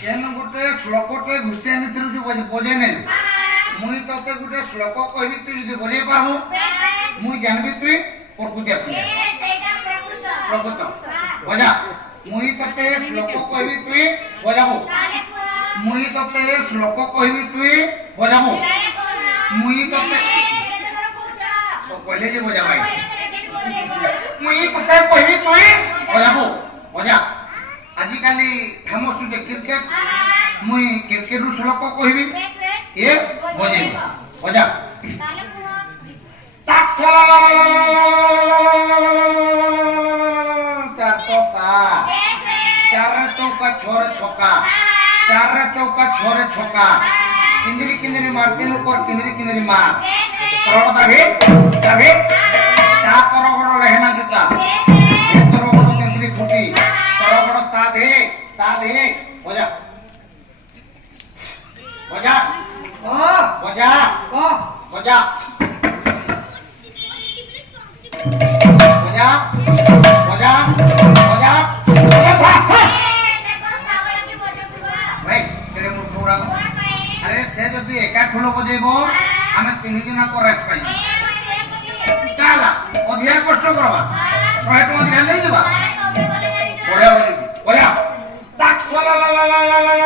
केन गोटे श्लोकटे घुसे आनिथिलु जो बजे ने मुई तते गोटे श्लोक कहबी तू जदि बजे पाहु मुई जानबी तू प्रकृत सेटा प्रकृत बजा मुई तते श्लोक कहबी तू बजाबो मुई तते श्लोक कहबी तू बजाबो मुई तते तो पहले जे बजा भाई मुई तते कहबी तू बजाबो बजा आजि काली फेमस टू क्रिकेट मुई क्रिकेट रु श्लोक कहबी ए बजे बजा ताक्सा चार चौका छोरे छक्का चार चौका छोरे छक्का किंदरी किंदरी मारते ऊपर किंदरी किंदरी मार करोड़ दागे दागे ता करोड़ रहना जूता ये करोड़ किंदरी फुटी करोड़ ता दे बजा बजा बजा बजा बजा बजा बजा अरे से जदि एका खोल बजेबो आमे तीन दिन को रेस्ट पाई काला अधिया कष्ट करबा 100 टका अधिया नै देबा बढिया बजे बढिया टाक्स वाला ला ला ला ला ला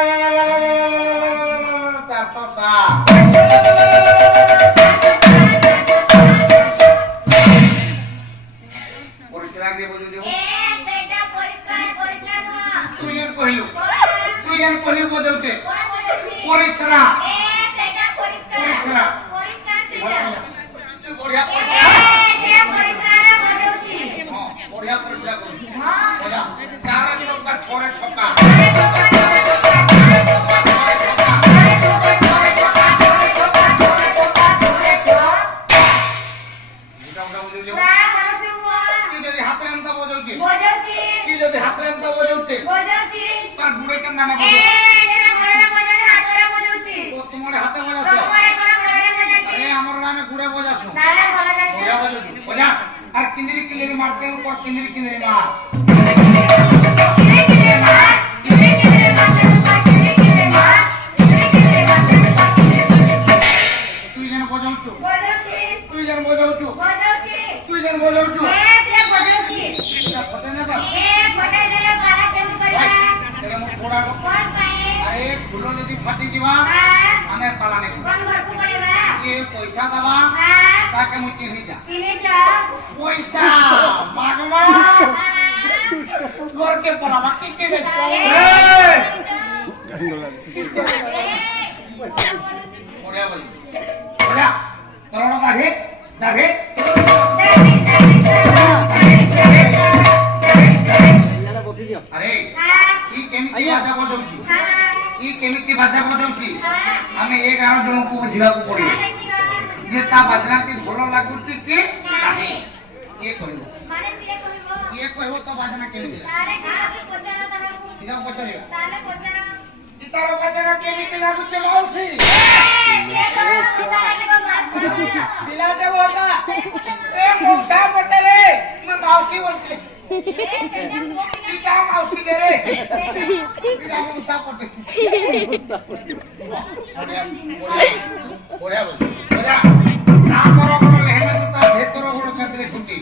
407 परिश्रम रे बोलु देबो सेटा परिष्कार न तू यार कहलु बजौते परिश्रम सेटा परिष्कार सेटा बढ़िया परिष्कार बजौची हां बढ़िया परिश्रम करू हां बजा चार चौका छोरे छक्का अरे फूलो यदि फाटी जीवा आमे पालाने ये पैसा दबा ताके मुट्ठी हुई जा पैसा मागवा घर के पलावा किके बेच बढ़िया बोली बोला करोड़ दाढ़ी दाढ़ी अरे ई केमिति भाषा बजौची ई केमिति भाषा बजौची हमें 11 जन को बुझिला को पड़ी ये ता बाजना के भलो लागुची कि नाही ये कहबो माने ये कहबो तो बाजना केमिति अरे पचारा तमको इदा पचारियो ताले पचारा इतारो बाजना केमिति लागुची मौसी पिलाते बोटा ए मौसा बोटे रे मैं मौसी बोलते Kita mau sih deh, kita mau sapot. Boleh, boleh. Nah, kalau lehernya kita betul orang kasih kunci.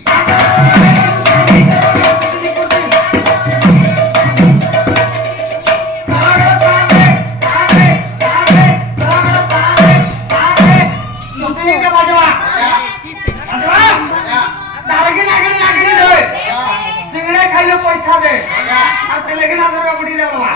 पैसा दे और तेले के ना दरवा बुड़ी दे बाबा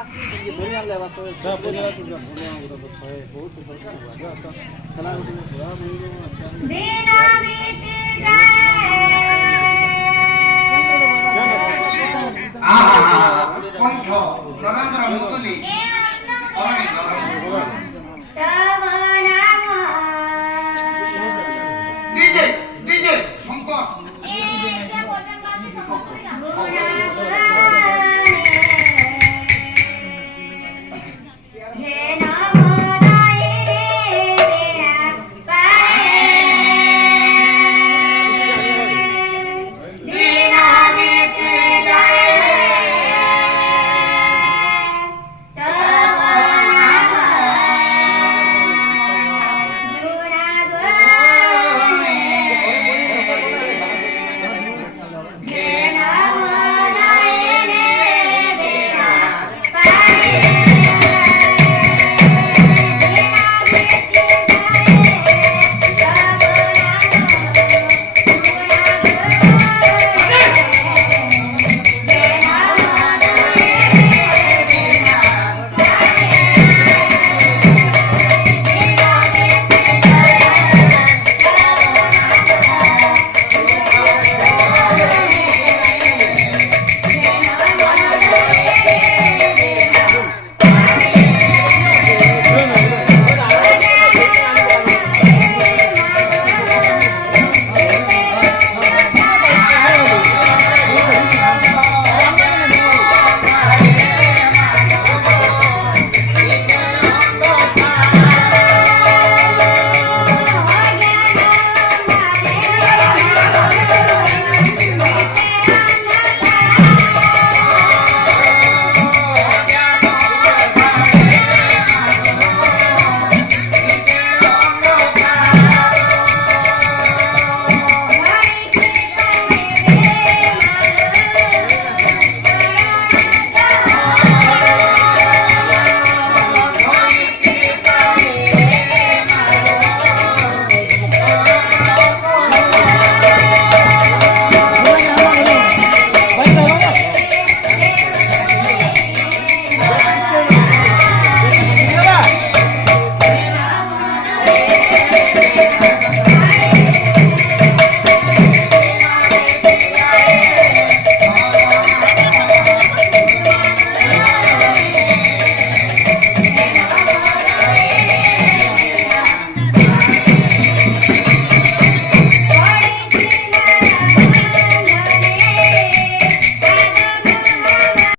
ଇଏ ଧରି ଆଣିଲେ ବାସ ଯା ବୁଝା ତୁ ଯା ବୁଝା ଗୁରା ତ ଥାଏ ବହୁତ ଦରକାର ହୁआ ଯା ତ ଖେଲା ଗୋଟେ ବୁଆ ମିଳିବ दिन बीत जाए ଆହା କଣ୍ଠ ନରେନ୍ଦ୍ର ମୁଦୁଲି ए ଧରଣୀ ଧରଣୀ